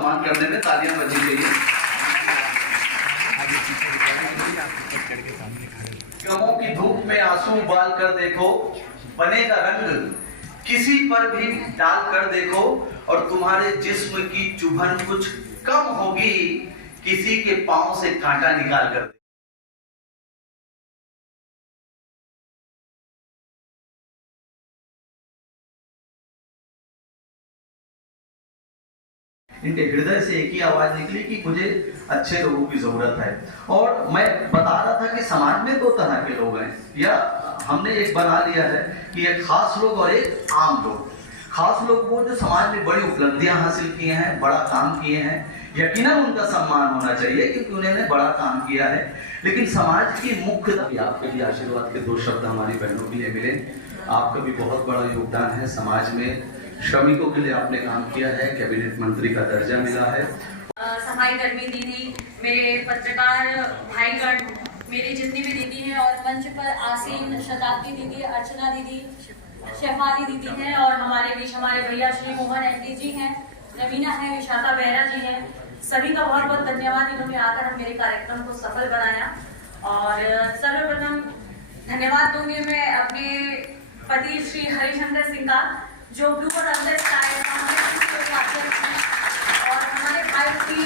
सम्मान करने में तालियां बजनी चाहिए। गमों की धूप में आंसू उबाल कर देखो, बनेगा रंग किसी पर भी डाल कर देखो, और तुम्हारे जिस्म की चुभन कुछ कम होगी किसी के पांव से कांटा निकाल कर। इनके हृदय से एक ही आवाज निकली कि मुझे अच्छे लोगों की जरूरत है। और मैं बता रहा था कि समाज में दो तरह के लोग हैं, या हमने एक बना लिया है कि एक खास लोग और एक आम लोग। खास लोग वो जो समाज में बड़ी उपलब्धियां हासिल किए हैं, बड़ा काम किए हैं, यकीनन उनका सम्मान होना चाहिए क्योंकि उन्होंने बड़ा काम किया है। लेकिन समाज की मुख्य, आपके भी आशीर्वाद के दो शब्द हमारी बहनों के लिए मिले। आपका भी बहुत बड़ा योगदान है समाज में, श्रमिकों के लिए आपने काम किया है, कैबिनेट मंत्री का दर्जा मिला है। सफाई कर्मी दीदी, मेरे पत्रकार भाईगण, मेरी जितनी भी दीदी हैं और मंच पर आसीन शताब्दी दीदी, अर्चना दीदी, शेफाली दीदी हैं, और हमारे बीच हमारे भैया श्री मोहन एमडी जी हैं, नवीना है, विशाखा बेहरा जी हैं। सभी का बहुत बहुत धन्यवाद, इन्होंने आकर हम मेरे कार्यक्रम को सफल बनाया। और सर्वप्रथम धन्यवाद दूंगी मैं अपने पति श्री हरिशंकर सिंह का, जो ब्लू और अंदर स्काई और हमारे भाई श्री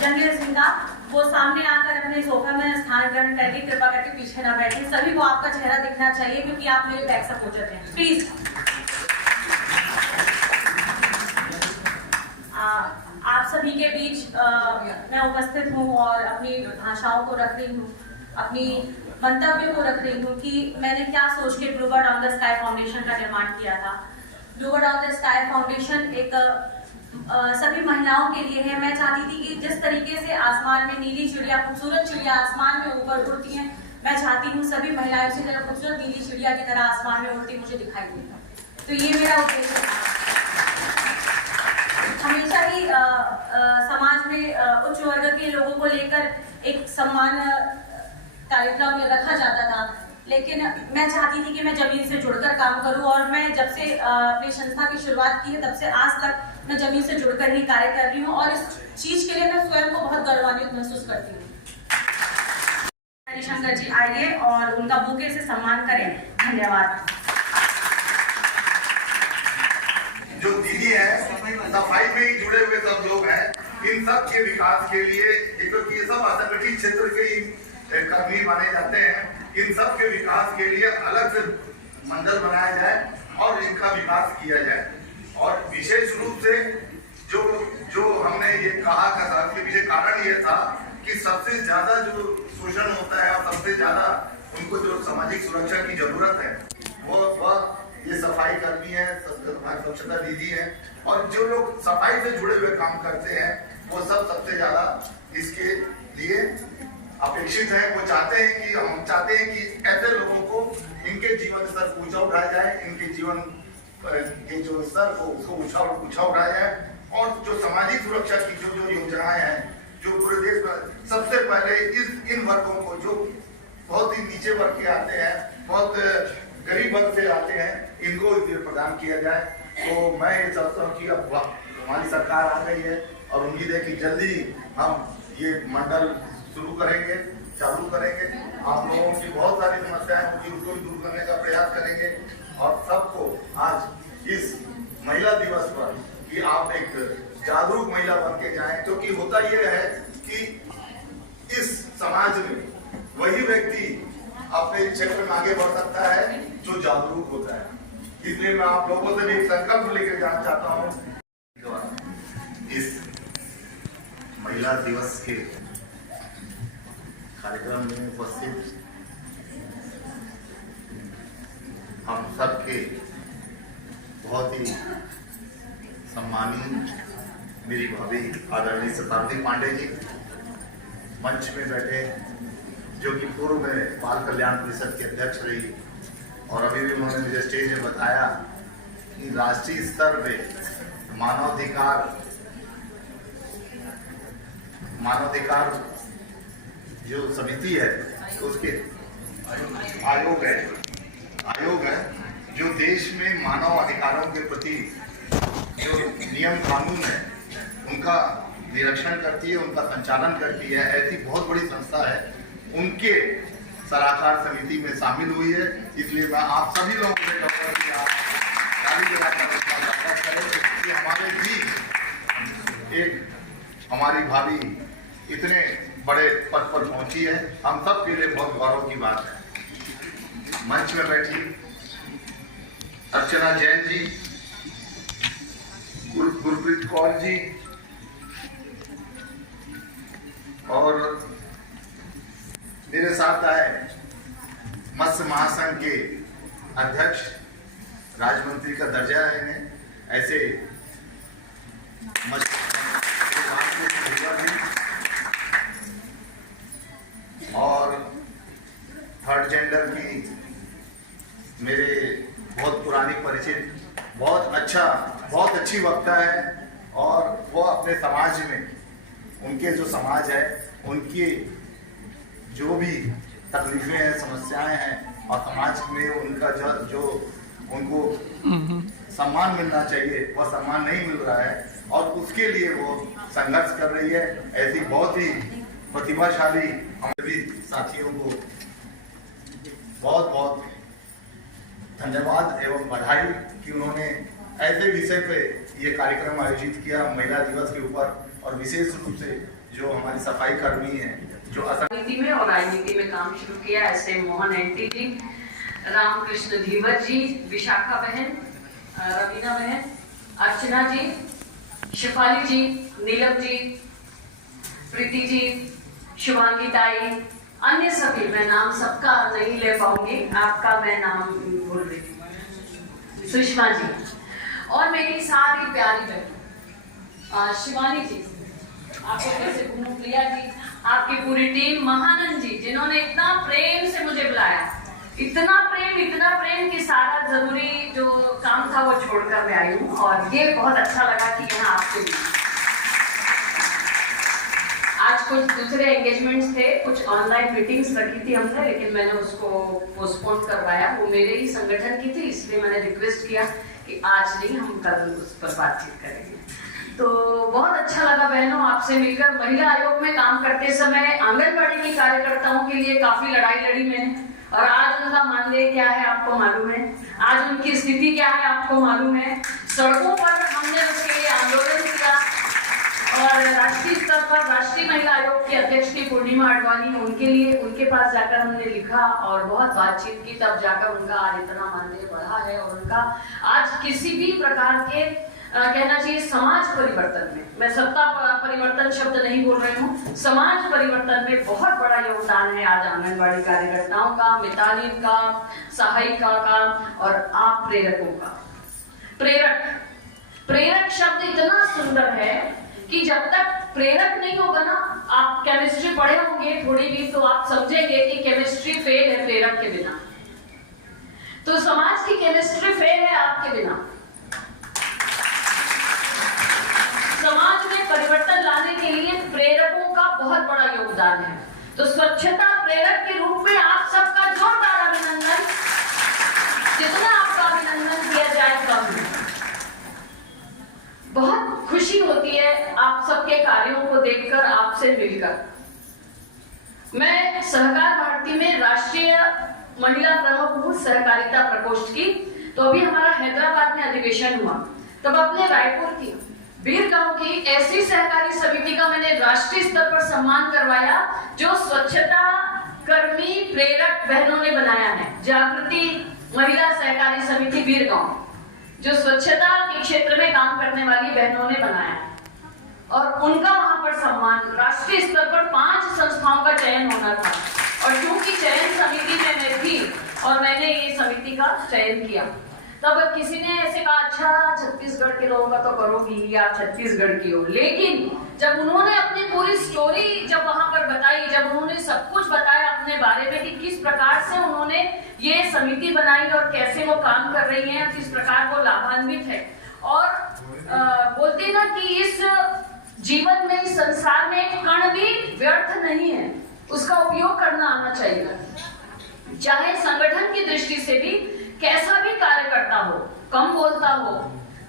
जंगीर सिंह का, वो सामने आकर अपने सोफे में स्थान ग्रहण करके कृपा करके पीछे ना बैठे। सभी को आपका चेहरा दिखना चाहिए क्योंकि आप मेरे बैक सपोर्टर हैं, प्लीज। आप सभी के बीच मैं उपस्थित हूँ और अपनी भाषाओं को रख रही हूँ, अपनी मंतव्य को रख रही हूँ कि मैंने क्या सोच के blue bird on the sky foundation का निर्माण किया था। Blue bird on the sky foundation एक सभी महिलाओं के लिए है। मैं चाहती थी कि जिस तरीके से आसमान में नीली चिड़िया, खूबसूरत चिड़िया आसमान में ऊपर उड़ती हैं, मैं चाहती हूँ सभी महिलाएं उसी तरह खूबसूरत नीली चिड़िया की तरह आसमान में उड़ती मुझे दिखाई दे। तो ये मेरा उद्देश्य था। हमेशा ही समाज में उच्च वर्ग के लोगों को लेकर एक सम्मान कार्यक्रम में रखा जाता था, लेकिन मैं चाहती थी कि मैं जमीन से जुड़कर काम करूं, और मैं जब से अपनी संस्था की शुरुआत की है तब से आज तक मैं जमीन से जुड़कर ही कार्य कर रही हूं, और इस चीज के लिए मैं स्वयं को बहुत गौरवान्वित महसूस करती हूँ। हरिशंकर जी आइए और उनका बुके से सम्मान करें। धन्यवाद। जो दीदी है, सफाई में ही जुड़े हुए सब लोग हैं, इन सब के विकास के लिए, क्योंकि ये सब असंगठित क्षेत्र के ही कर्मी माने जाते हैं, इन सब के विकास के लिए अलग से मंडल बनाया जाए और इनका विकास किया जाए। और विशेष रूप से जो हमने ये कहा था, इसके पीछे कारण ये था कि सबसे ज्यादा जो शोषण होता है और सबसे ज्यादा उनको जो सामाजिक सुरक्षा की जरूरत है वह ये सफाई कर्मी है, स्वच्छता दीदी है, और जो लोग सफाई से जुड़े हुए काम करते हैं वो सब सबसे ज्यादा इसके लिए अपेक्षित है। वो चाहते हैं कि हम चाहते हैं कि ऐसे लोगों को इनके जीवन स्तर ऊंचा उठाया जाए, इनके जीवन के जो स्तर को उसको ऊंचा उठाया जाए, और जो सामाजिक सुरक्षा की जो योजनाएं हैं जो पूरे देश में सबसे पहले इन वर्गों को जो बहुत ही नीचे वर्ग के आते हैं, बहुत गरीब वर्ग से आते हैं, इनको प्रदान किया जाए। तो मैं ये चाहता हूँ कि अब हमारी सरकार आ गई है और उम्मीद है कि जल्दी हम ये मंडल शुरू करेंगे, चालू करेंगे। आप लोगों की बहुत सारी समस्याएं होंगी, उसको भी दूर करने का प्रयास करेंगे, और सबको आज इस महिला दिवस पर कि आप एक जागरूक महिला बन के जाएं, क्योंकि होता यह है कि इस समाज में वही व्यक्ति अपने क्षेत्र में आगे बढ़ सकता है जो जागरूक होता है। इसलिए मैं आप लोगों से भी एक संकल्प लेकर जाना चाहता हूँ। इस महिला दिवस के कार्यक्रम में उपस्थित हम सबके बहुत ही सम्मानीय मेरी भाभी आदरणीय शताब्दी पांडे जी, मंच में बैठे, जो कि पूर्व में बाल कल्याण परिषद के अध्यक्ष रही, और अभी भी उन्होंने मुझे स्टेज में बताया कि राष्ट्रीय स्तर पे मानवाधिकार जो समिति है, उसके आयोग है जो देश में मानव अधिकारों के प्रति जो नियम कानून है उनका निरीक्षण करती है, उनका संचालन करती है। ऐसी बहुत बड़ी संस्था है, उनके सलाहकार समिति में शामिल हुई है। इसलिए मैं आप सभी लोगों से कहूँगा कि आप ताली बजाकर उसका स्वागत करें कि हमारे बीच एक हमारी भाभी इतने बड़े पद पर पहुंची है, हम सब के लिए बहुत गौरव की बात है। मंच में बैठी अर्चना जैन जी, गुरप्रीत कौर जी और मेरे साथ आए मत्स्य महासंघ के अध्यक्ष, राज्य का दर्जा है इन्हें, ऐसे और थर्ड जेंडर की मेरे बहुत पुरानी परिचित, बहुत अच्छी वक्ता है और वो अपने समाज में, उनके जो समाज है उनकी जो भी तकलीफें हैं, समस्याएं हैं और समाज में उनका जो उनको सम्मान मिलना चाहिए वह सम्मान नहीं मिल रहा है और उसके लिए वो संघर्ष कर रही है। ऐसी बहुत ही प्रतिभाशाली हम सभी साथियों को बहुत बहुत धन्यवाद एवं बधाई कि उन्होंने ऐसे विषय पे ये कार्यक्रम आयोजित किया महिला दिवस के ऊपर, और विशेष रूप से जो हमारी सफाई कर्मी है जो नीति में और राजनीति में काम शुरू किया, ऐसे मोहन एंटी जी, रामकृष्ण धीवर जी, विशाखा बहन, रवीना बहन, अर्चना जी, शिफाली जी, नीलम जी, प्रीति जी, शुभांगी ताई, अन्य सभी, मैं नाम सबका नहीं ले पाऊंगी, आपका मैं नाम भूल रही हूँ, सुषमा जी और मेरी सारी प्यारी बहन शिवानी जी, आपको कैसे भूलूं, प्रिया जी, आपकी पूरी टीम, महानंद जी जिन्होंने इतना प्रेम से मुझे बुलाया, इतना प्रेम कि सारा जरूरी जो काम था वो छोड़कर मैं आई हूँ और ये बहुत अच्छा लगा कि यहाँ आपके लिए। आज कुछ दूसरे एंगेजमेंट्स थे, कुछ ऑनलाइन मीटिंग्स रखी थी हमने, लेकिन मैंने उसको पोस्टपोन करवाया। वो मेरे ही संगठन की थी, इसलिए मैंने रिक्वेस्ट किया कि आज नहीं, हम कल उस पर बातचीत करेंगे। तो बहुत अच्छा लगा बहनों आपसे मिलकर। महिला आयोग में काम करते समय आंगनबाड़ी की कार्यकर्ताओं के लिए काफी लड़ाई लड़ी मैंने, और आज उनका मानदेय क्या है आपको मालूम है, आज उनकी स्थिति क्या है आपको मालूम है। सड़कों पर हमने उसके लिए आंदोलन किया और राष्ट्रीय स्तर पर राष्ट्रीय महिला आयोग के अध्यक्ष की पूर्णिमा अडवाणी, उनके लिए उनके पास जाकर हमने लिखा और बहुत बातचीत की, तब जाकर उनका आज इतना मानदेय बढ़ा है और उनका आज किसी भी प्रकार के कहना चाहिए समाज परिवर्तन में, मैं सत्ता परिवर्तन शब्द नहीं बोल रही हूँ, समाज परिवर्तन में बहुत बड़ा योगदान है आज आंगनबाड़ी कार्यकर्ताओं का, मितानिन का, सहायिका का और आप प्रेरकों का। प्रेरक शब्द इतना सुंदर है कि जब तक प्रेरक नहीं होगा ना, आप केमिस्ट्री पढ़े होंगे थोड़ी भी, तो आप समझेंगे कि केमिस्ट्री फेल है प्रेरक के बिना। तो समाज की केमिस्ट्री फेल है आपके बिना। समाज में परिवर्तन लाने के लिए प्रेरकों का बहुत बड़ा योगदान है। तो स्वच्छता प्रेरक के रूप में आप सबका जोरदार अभिनंदन, जितना आपका अभिनंदन किया जाए कम है। बहुत खुशी होती है आप सबके कार्यों को देखकर, आपसे मिलकर। मैं सहकार भारती में राष्ट्रीय महिला प्रमुख हूँ सहकारिता प्रकोष्ठ की। तो अभी हमारा हैदराबाद में अधिवेशन हुआ, तब अपने रायपुर की बीर गांव की ऐसी सहकारी समिति का मैंने राष्ट्रीय स्तर पर सम्मान करवाया जो स्वच्छता कर्मी प्रेरक बहनों ने बनाया है। जागृति महिला सहकारी समिति बीर गांव, जो स्वच्छता के क्षेत्र में काम करने वाली बहनों ने बनाया है और उनका वहां पर सम्मान राष्ट्रीय स्तर पर 5 संस्थाओं का चयन होना था। और क्योंकि चयन समिति में मैं थी और मैंने ये समिति का चयन किया, तब किसी ने ऐसे कहा अच्छा छत्तीसगढ़ के लोगों का तो करोगी, आप छत्तीसगढ़ की हो। लेकिन जब उन्होंने अपनी पूरी स्टोरी जब वहां पर बताई, जब उन्होंने सब कुछ बताया अपने बारे में कि किस प्रकार से उन्होंने ये समिति बनाई और कैसे वो काम कर रही हैं, किस प्रकार वो लाभान्वित है, और बोलते ना कि इस जीवन में, इस संसार में एक कण भी व्यर्थ नहीं है, उसका उपयोग करना आना चाहिए। चाहे संगठन की दृष्टि से भी कैसा भी कार्य करता हो, कम बोलता हो,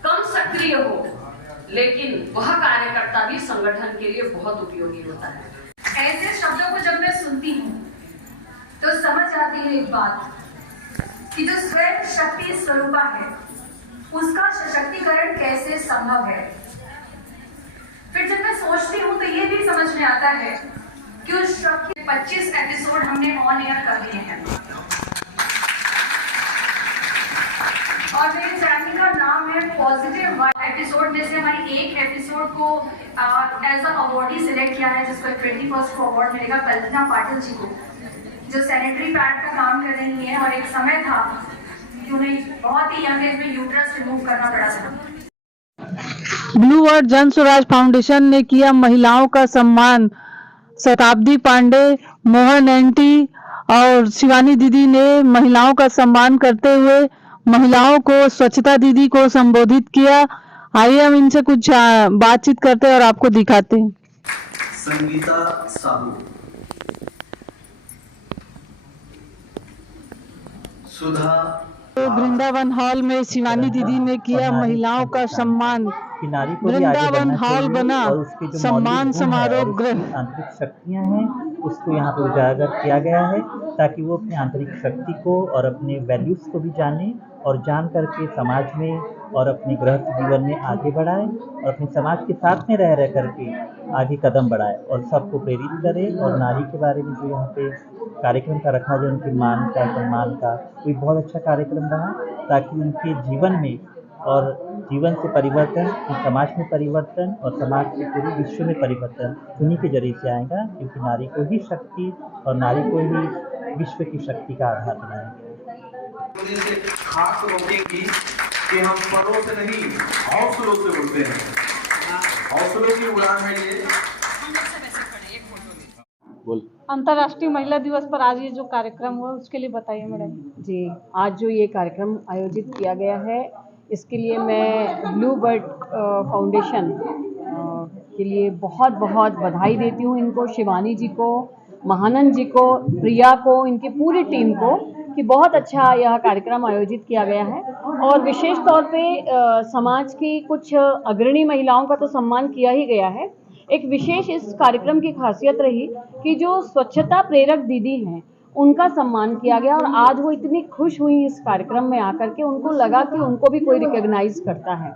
कम सक्रिय हो, लेकिन वह कार्यकर्ता भी संगठन के लिए बहुत उपयोगी होता है। ऐसे शब्दों को जब मैं सुनती हूँ तो समझ आती है एक बात कि जो स्वयं शक्ति स्वरूपा है उसका सशक्तिकरण कैसे संभव है। फिर जब मैं सोचती हूँ तो ये भी समझ में आता है कि उस शक्ति 25 एपिसोड हमने ऑन एयर कर लिए हैं और मेरे चैनल का नाम है पॉजिटिव वाइब। एपिसोड में से हमारी एक एपिसोड को एज अ अवार्डी सिलेक्ट किया है जिसको 21st को अवार्ड मिलेगा कल्पना पाटिल जी को, जो सैनिटरी पैड का काम कर रही है और एक समय था कि उन्हें बहुत ही यंग एज में यूट्रस रिमूव करना पड़ा था। ब्लू वर्ल्ड जन स्वराज फाउंडेशन ने किया महिलाओं का सम्मान। शताब्दी पांडे, मोहन एंटी और शिवानी दीदी ने महिलाओं का सम्मान करते हुए महिलाओं को स्वच्छता दीदी को संबोधित किया। आइए हम इनसे कुछ बातचीत करते हैं और आपको दिखाते हैं। संगीता साहू, सुधा, वृंदावन हॉल में शिवानी दीदी ने किया महिलाओं का सम्मान। वृंदावन हॉल बना सम्मान समारोह गृह। आंतरिक शक्तियां हैं उसको यहाँ पे उजागर किया गया है ताकि वो अपनी आंतरिक शक्ति को और अपने वैल्यूज़ को भी जाने और जान करके समाज में और अपने गृहस्थ जीवन में आगे बढ़ाए और अपने समाज के साथ में रह करके आगे कदम बढ़ाए और सबको प्रेरित करे। और नारी के बारे में जो यहाँ पे कार्यक्रम का रखा जो उनकी मान का सम्मान का कोई बहुत अच्छा कार्यक्रम रहा ताकि उनके जीवन में और जीवन से परिवर्तन, समाज में परिवर्तन और समाज के पूरे विश्व में परिवर्तन उन्हीं के जरिए से आएगा, क्योंकि नारी को ही शक्ति और नारी को ही विश्व की शक्ति का आधार बनाया गया है। खास रोकेंगी कि हम परों से नहीं हौसलों से उड़ते हैं। हौसलों की उड़ान है ये। अंतर्राष्ट्रीय महिला दिवस पर आज ये जो कार्यक्रम हुआ उसके लिए बताइए मैडम। जी, आज जो ये कार्यक्रम आयोजित किया गया है इसके लिए मैं ब्लू बर्ड फाउंडेशन के लिए बहुत बहुत बधाई देती हूँ इनको, शिवानी जी को, महानंद जी को, प्रिया को, इनकी पूरी टीम को कि बहुत अच्छा यह कार्यक्रम आयोजित किया गया है। और विशेष तौर पे समाज की कुछ अग्रणी महिलाओं का तो सम्मान किया ही गया है। एक विशेष इस कार्यक्रम की खासियत रही कि जो स्वच्छता प्रेरक दीदी हैं उनका सम्मान किया गया और आज वो इतनी खुश हुई इस कार्यक्रम में आकर के, उनको लगा कि उनको भी कोई रिकॉग्नाइज करता है।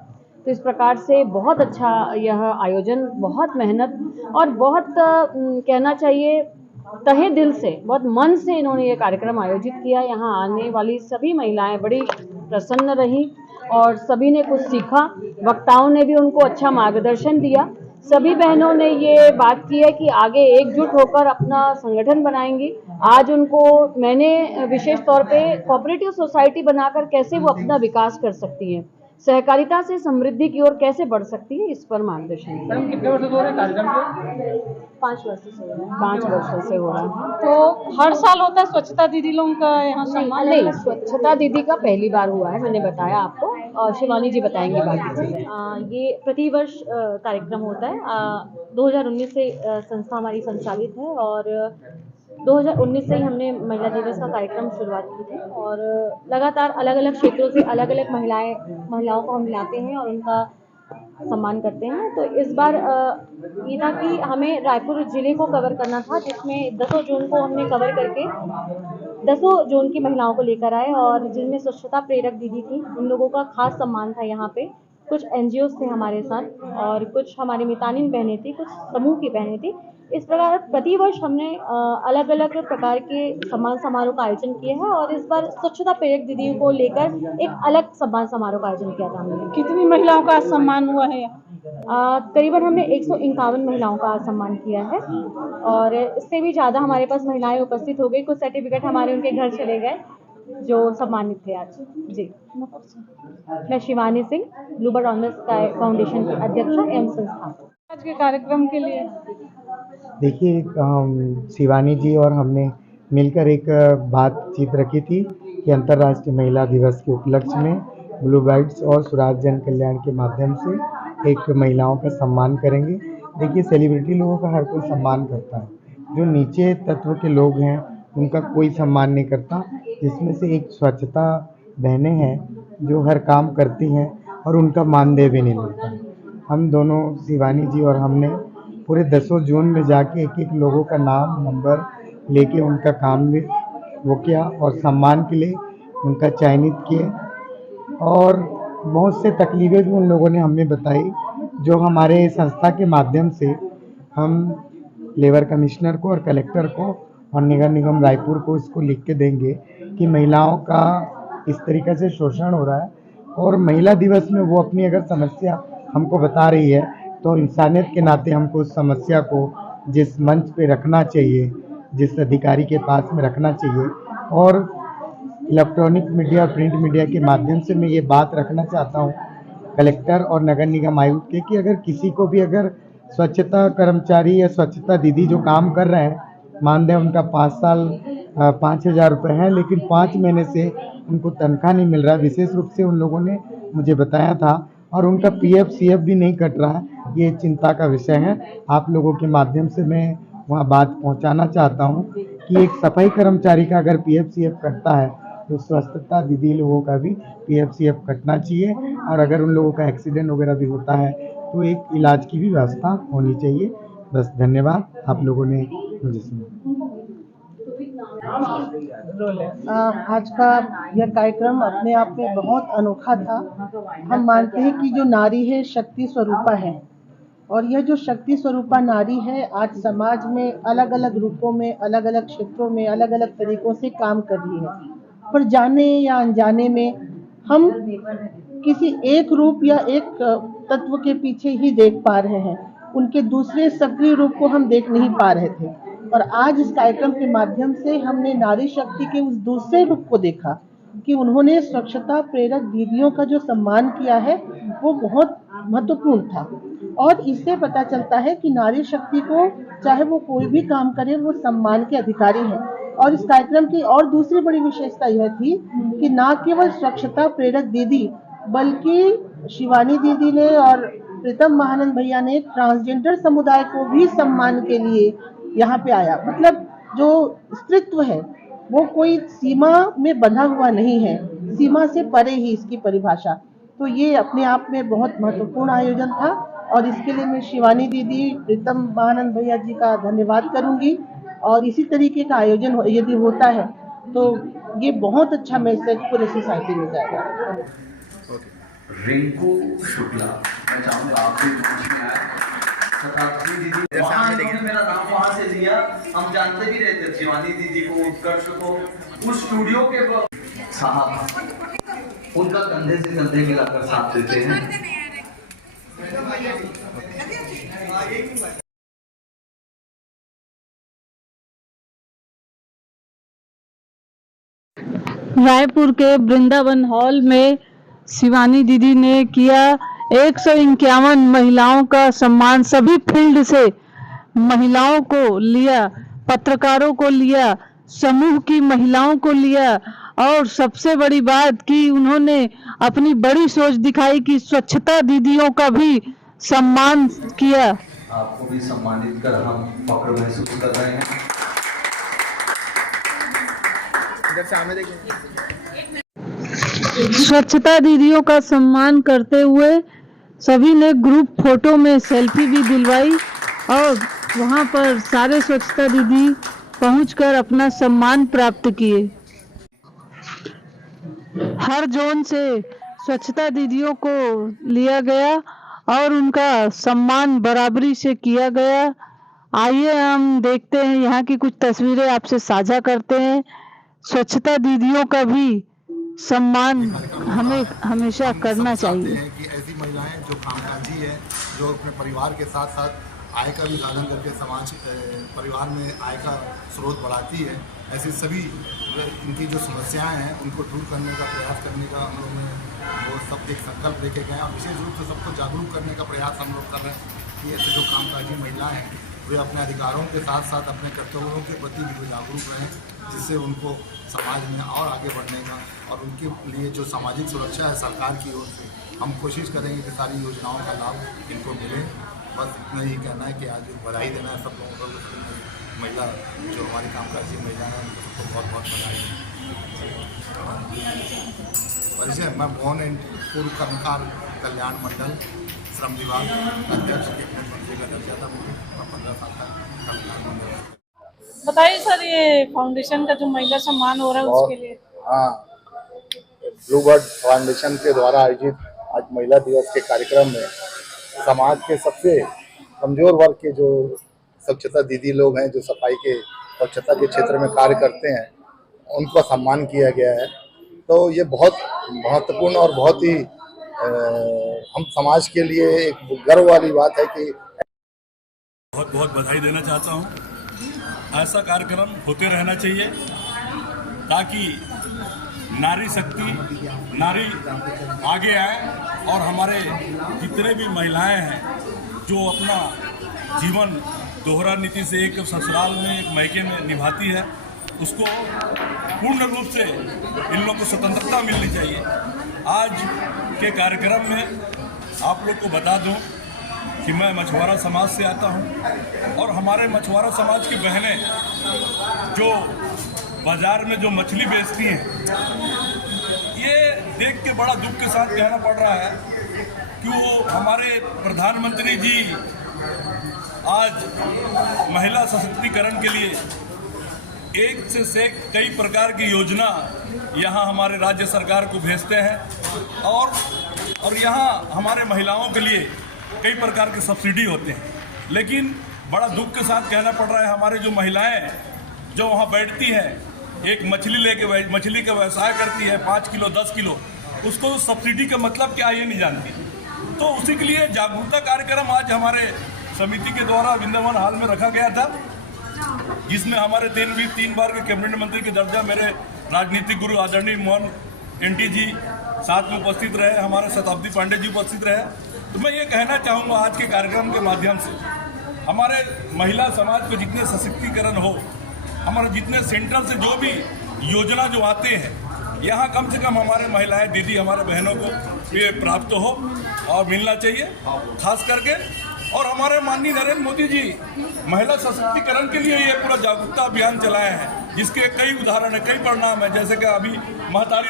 तो इस प्रकार से बहुत अच्छा यह आयोजन, बहुत मेहनत और बहुत कहना चाहिए तहे दिल से, बहुत मन से इन्होंने ये कार्यक्रम आयोजित किया। यहाँ आने वाली सभी महिलाएं बड़ी प्रसन्न रहीं और सभी ने कुछ सीखा। वक्ताओं ने भी उनको अच्छा मार्गदर्शन दिया। सभी बहनों ने ये बात की है कि आगे एकजुट होकर अपना संगठन बनाएंगी। आज उनको मैंने विशेष तौर पे कोऑपरेटिव सोसाइटी बनाकर कैसे वो अपना विकास कर सकती हैं, सहकारिता से समृद्धि की ओर कैसे बढ़ सकती है, इस पर मार्गदर्शन दिया। कितने वर्ष हो रहे कार्यक्रम को? 5 वर्ष से हो रहा है। 5 वर्षों से हो रहा है। तो हर साल होता है स्वच्छता दीदी लोगों का यहाँ सम्मान? नहीं, स्वच्छता दीदी का पहली बार हुआ है, मैंने बताया आपको, और शिवानी जी बताएंगे बाकी चीजें। ये प्रतिवर्ष कार्यक्रम होता है। 2019 से संस्था हमारी संचालित है और 2019 से ही हमने महिला दिवस का कार्यक्रम शुरुआत की थी और लगातार अलग अलग क्षेत्रों से अलग अलग महिलाओं को हम लाते हैं और उनका सम्मान करते हैं। तो इस बार ये था कि हमें रायपुर ज़िले को कवर करना था, जिसमें 10 जून को हमने कवर करके 10 जून की महिलाओं को लेकर आए और जिनमें स्वच्छता प्रेरक दीदी थी, उन लोगों का खास सम्मान था। यहाँ पे कुछ NGOs थे हमारे साथ और कुछ हमारी मितानिन बहनें थी, कुछ समूह की बहनें थी। इस प्रकार प्रतिवर्ष हमने अलग अलग प्रकार के सम्मान समारोह का आयोजन किया है और इस बार स्वच्छता प्रेरक दीदियों को लेकर एक अलग सम्मान समारोह का आयोजन किया था हमने। कितनी महिलाओं का सम्मान हुआ है? करीबन हमने 151 महिलाओं का सम्मान किया है और इससे भी ज़्यादा हमारे पास महिलाएं उपस्थित हो गई। कुछ सर्टिफिकेट हमारे उनके घर चले गए जो सम्मानित थे आज। जी, मैं Shivani Singh, blue bird on the sky foundation की अध्यक्षा एवं संस्थापक। आज के कार्यक्रम के लिए देखिए, शिवानी जी और हमने मिलकर एक बातचीत रखी थी कि अंतर्राष्ट्रीय महिला दिवस के उपलक्ष्य में ब्लू बर्ड्स और स्वराज जन कल्याण के माध्यम से एक महिलाओं का सम्मान करेंगे। देखिए, सेलिब्रिटी लोगों का हर कोई सम्मान करता है, जो नीचे तत्व के लोग हैं उनका कोई सम्मान नहीं करता, जिसमें से एक स्वच्छता बहनें हैं जो हर काम करती हैं और उनका मानदेय भी नहीं मिलता। हम दोनों शिवानी जी और हमने पूरे 10 जोन में जाके एक एक लोगों का नाम नंबर लेके उनका काम में वो किया और सम्मान के लिए उनका चयनित किए। और बहुत से तकलीफ़ें भी उन लोगों ने हमें बताई, जो हमारे संस्था के माध्यम से हम लेबर कमिश्नर को और कलेक्टर को और नगर निगम रायपुर को इसको लिख के देंगे कि महिलाओं का इस तरीक़े से शोषण हो रहा है। और महिला दिवस में वो अपनी अगर समस्या हमको बता रही है तो इंसानियत के नाते हमको उस समस्या को जिस मंच पे रखना चाहिए, जिस अधिकारी के पास में रखना चाहिए। और इलेक्ट्रॉनिक मीडिया, प्रिंट मीडिया के माध्यम से मैं ये बात रखना चाहता हूँ कलेक्टर और नगर निगम आयुक्त के, कि अगर किसी को भी अगर स्वच्छता कर्मचारी या स्वच्छता दीदी जो काम कर रहे हैं, मान दें उनका 5 साल 5,000 रुपये है, लेकिन 5 महीने से उनको तनख्वाह नहीं मिल रहा। विशेष रूप से उन लोगों ने मुझे बताया था, और उनका PF CF भी नहीं कट रहा है। ये चिंता का विषय है। आप लोगों के माध्यम से मैं वहाँ बात पहुँचाना चाहता हूँ कि एक सफाई कर्मचारी का अगर PF CF कटता है तो स्वच्छता दीदी लोगों का भी PF CF कटना चाहिए। और अगर उन लोगों का एक्सीडेंट वगैरह भी होता है तो एक इलाज की भी व्यवस्था होनी चाहिए। बस धन्यवाद, आप लोगों ने मुझे सुना। आज का यह कार्यक्रम अपने आप में बहुत अनोखा था। हम मानते हैं कि जो नारी है शक्ति स्वरूपा है, और यह जो शक्ति स्वरूपा नारी है आज समाज में अलग अलग रूपों में, अलग अलग क्षेत्रों में, अलग अलग तरीकों से काम कर रही है। पर जाने या अनजाने में हम किसी एक रूप या एक तत्व के पीछे ही देख पा रहे हैं, उनके दूसरे सक्रिय रूप को हम देख नहीं पा रहे थे। और आज इस कार्यक्रम के माध्यम से हमने नारी शक्ति के उस दूसरे रूप को देखा कि उन्होंने स्वच्छता प्रेरक दीदियों का जो सम्मान किया है वो बहुत महत्वपूर्ण था। और इससे पता चलता है कि नारी शक्ति को चाहे वो कोई भी काम करे वो सम्मान के अधिकारी है। और इस कार्यक्रम की और दूसरी बड़ी विशेषता यह थी कि न केवल स्वच्छता प्रेरक दीदी बल्कि शिवानी दीदी ने और प्रीतम महानंद भैया ने ट्रांसजेंडर समुदाय को भी सम्मान के लिए यहाँ पे आया। मतलब जो स्त्रीत्व है वो कोई सीमा में बंधा हुआ नहीं है, सीमा से परे ही इसकी परिभाषा। तो ये अपने आप में बहुत महत्वपूर्ण आयोजन था, और इसके लिए मैं शिवानी दीदी, प्रीतम महानंद भैया जी का धन्यवाद करूंगी। और इसी तरीके का आयोजन यदि होता है तो ये बहुत अच्छा मैसेज पूरे सोसाइटी में जाएगा। रिंकू शुक्ला, मैं चाहूँगा आप भी बीच में आए। शताब्दी दीदी वहाँ इन्होंने मेरा नाम वहाँ से लिया, हम जानते भी रहते शिवानी दीदी को, उत्कर्ष को। उस स्टूडियो के साहब उनका कंधे से कंधे मिलाकर साथ देते हैं। रायपुर के वृंदावन हॉल में शिवानी दीदी ने किया 151 महिलाओं का सम्मान। सभी फील्ड से महिलाओं को लिया, पत्रकारों को लिया, समूह की महिलाओं को लिया, और सबसे बड़ी बात कि उन्होंने अपनी बड़ी सोच दिखाई कि स्वच्छता दीदियों का भी सम्मान किया। आपको भी सम्मानित कर हम फख्र महसूस कर रहे हैं। स्वच्छता दीदियों का सम्मान करते हुए सभी ने ग्रुप फोटो में सेल्फी भी दिलवाई, और वहां पर सारे स्वच्छता दीदी पहुंचकर अपना सम्मान प्राप्त किए। हर जोन से स्वच्छता दीदियों को लिया गया और उनका सम्मान बराबरी से किया गया। आइए हम देखते हैं, यहाँ की कुछ तस्वीरें आपसे साझा करते हैं। स्वच्छता दीदियों का भी सम्मान हमें हमेशा करना चाहिए। कि ऐसी महिलाएं जो कामकाजी है, जो अपने परिवार के साथ साथ आय का भी साधन करके समाज परिवार में आय का स्रोत बढ़ाती है, ऐसी सभी इनकी जो समस्याएं हैं उनको दूर करने का प्रयास करने का हम लोग ने वो सब एक संकल्प लेके गए। और विशेष रूप से सबको जागरूक करने का प्रयास हम लोग कर रहे हैं कि ऐसे जो कामकाजी महिलाएं हैं वे अपने अधिकारों के साथ साथ अपने कर्तव्यों के प्रति भी जागरूक रहें, जिससे उनको समाज में और आगे बढ़ने का और उनके लिए जो सामाजिक सुरक्षा है सरकार की ओर से हम कोशिश करेंगे कि सारी योजनाओं का लाभ इनको मिले। बस इतना ही कहना है कि आज बधाई देना है सब लोगों को, महिला जो हमारी कामकाजी महिला है उनको बहुत बहुत बधाई। परिचय, मैं मोहन एनटी, पूर्व कर्मकार कल्याण मंडल, श्रम विभाग अध्यक्ष, कैबिनेट मंत्री का दर्जा था मुझे, 15 साल का कल्याण मंडल। बताइए सर, ये फाउंडेशन का जो महिला सम्मान हो रहा है उसके लिए। हाँ, ब्लू बर्ड फाउंडेशन के द्वारा आयोजित आज महिला दिवस के कार्यक्रम में समाज के सबसे कमजोर वर्ग के जो स्वच्छता दीदी लोग हैं, जो सफाई के स्वच्छता के क्षेत्र में कार्य करते हैं, उनका सम्मान किया गया है। तो ये बहुत महत्वपूर्ण और बहुत ही हम समाज के लिए एक गर्व वाली बात है कि बहुत बहुत बधाई देना चाहता हूँ। ऐसा कार्यक्रम होते रहना चाहिए ताकि नारी शक्ति, नारी आगे आए और हमारे जितने भी महिलाएं हैं जो अपना जीवन दोहरा नीति से एक ससुराल में एक मायके में निभाती है, उसको पूर्ण रूप से इन लोगों को स्वतंत्रता मिलनी चाहिए। आज के कार्यक्रम में आप लोग को बता दूं कि मैं मछुआरा समाज से आता हूं और हमारे मछुआरा समाज की बहनें जो बाजार में जो मछली बेचती हैं, ये देख के बड़ा दुख के साथ कहना पड़ रहा है कि वो हमारे प्रधानमंत्री जी आज महिला सशक्तिकरण के लिए एक से कई प्रकार की योजना यहाँ हमारे राज्य सरकार को भेजते हैं और यहाँ हमारे महिलाओं के लिए कई प्रकार के सब्सिडी होते हैं। लेकिन बड़ा दुख के साथ कहना पड़ रहा है, हमारे जो महिलाएं जो वहाँ बैठती हैं, एक मछली लेके मछली का व्यवसाय करती है 5 किलो 10 किलो, उसको सब्सिडी का मतलब क्या ये नहीं जानती। तो उसी के लिए जागरूकता कार्यक्रम आज हमारे समिति के द्वारा वृंदावन हॉल में रखा गया था, जिसमें हमारे 3 बार के कैबिनेट मंत्री के दर्जा मेरे राजनीतिक गुरु आदरणीय मोहन एनटी जी साथ में उपस्थित रहे, हमारे शताब्दी पांडे जी उपस्थित रहे। तो मैं ये कहना चाहूँगा आज के कार्यक्रम के माध्यम से हमारे महिला समाज को जितने सशक्तिकरण हो, हमारे जितने सेंट्रल से जो भी योजना जो आते हैं, यहाँ कम से कम हमारे महिलाएं दीदी हमारे बहनों को ये प्राप्त हो और मिलना चाहिए खास करके। और हमारे माननीय नरेंद्र मोदी जी महिला सशक्तिकरण के लिए ये पूरा जागरूकता अभियान चलाए हैं, जिसके कई उदाहरण है, कई परिणाम है। जैसे कि अभी महतारी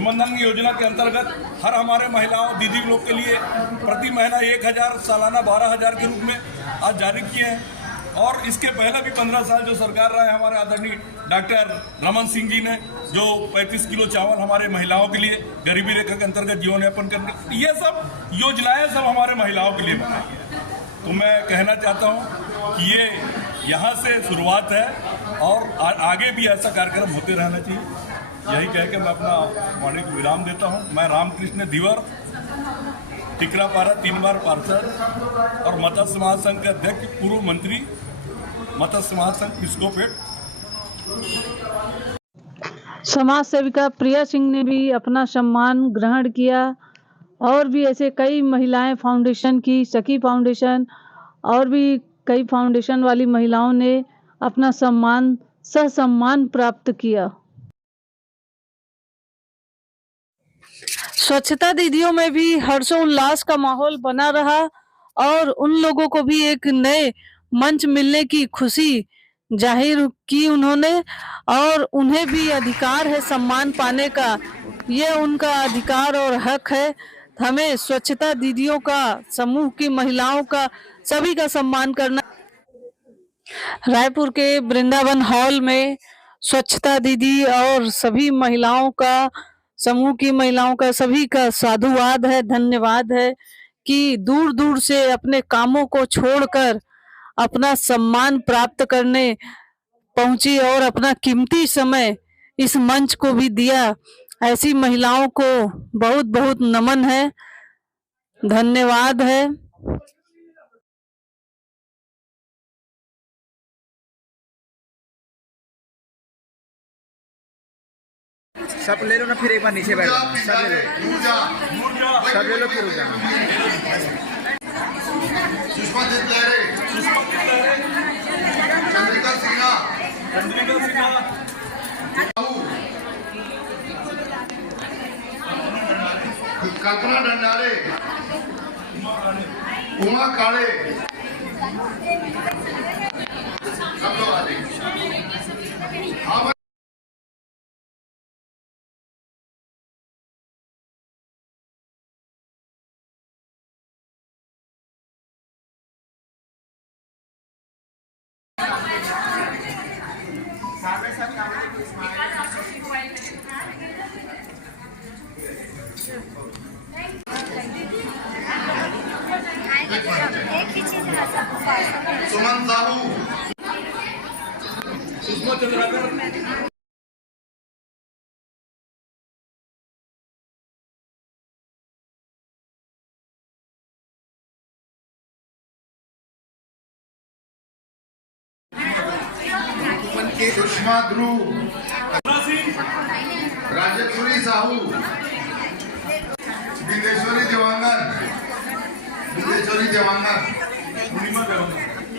वंदन योजना के अंतर्गत हर हमारे महिलाओं दीदी लोग के लिए प्रति महीना 1,000 सालाना 12,000 के रूप में आज जारी किए हैं। और इसके पहले भी 15 साल जो सरकार रहा है हमारे आदरणीय डॉक्टर रमन सिंह जी ने, जो 35 किलो चावल हमारे महिलाओं के लिए गरीबी रेखा के अंतर्गत जीवन यापन करने, ये सब योजनाएं सब हमारे महिलाओं के लिए बनाई है। तो मैं कहना चाहता हूँ कि ये यहाँ से शुरुआत है और आगे भी ऐसा कार्यक्रम होते रहना चाहिए। यही कह के मैं अपना वाणी को विराम देता हूँ। मैं रामकृष्ण दिवर, टिकरापारा 3 बार पार्षद और मत्स्य महासंघ के अध्यक्ष, पूर्व मंत्री मत्स्य महासंघ किस्कोपेट। समाज सेविका प्रिया सिंह ने भी अपना सम्मान ग्रहण किया और भी ऐसे कई महिलाएं फाउंडेशन की, सखी फाउंडेशन और भी कई फाउंडेशन वाली महिलाओं ने अपना सम्मान प्राप्त किया। स्वच्छता दीदियों में भी हर्षोल्लास का माहौल बना रहा और उन लोगों को भी एक नए मंच मिलने की खुशी जाहिर की उन्होंने, और उन्हें भी अधिकार है सम्मान पाने का। ये उनका अधिकार और हक है। हमें स्वच्छता दीदियों का, समूह की महिलाओं का, सभी का सम्मान करना। रायपुर के वृंदावन हॉल में स्वच्छता दीदी और सभी महिलाओं का, समूह की महिलाओं का, सभी का साधुवाद है, धन्यवाद है कि दूर दूर से अपने कामों को छोड़कर अपना सम्मान प्राप्त करने पहुंची और अपना कीमती समय इस मंच को भी दिया। ऐसी महिलाओं को बहुत बहुत नमन है, धन्यवाद है। सब ले लो ना, फिर एक बार नीचे बैठो, सब ले लो फिर हो जाना। कल्पना डंडारे, उमा काले, सब लोग आ जाइए। हाँ सुमन साहू, सुषमा चंद्राकर, सुषमा ध्रुव, राजेश्वरी साहू, बिंदेश्वरी देवांगन,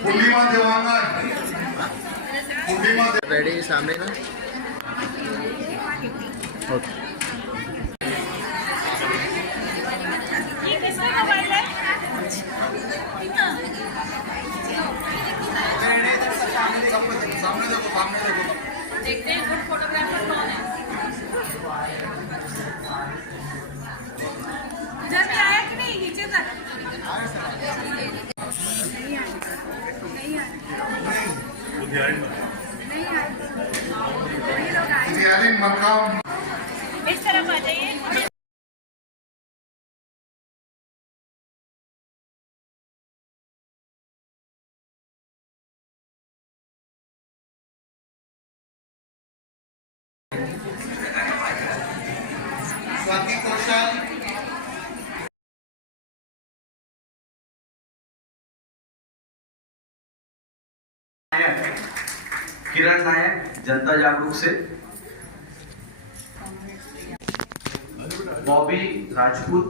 पूर्णिमा देवांगन, रेडी सामने ना। ओके। देखते हैं गुड फोटोग्राफर कौन है। इधर पे आया कि नहीं नीचे तक? मकाम इस तरफ आ जाइए। स्वाति कौशल, किरण नायक जनता जागरूक से, बॉबी राजपूत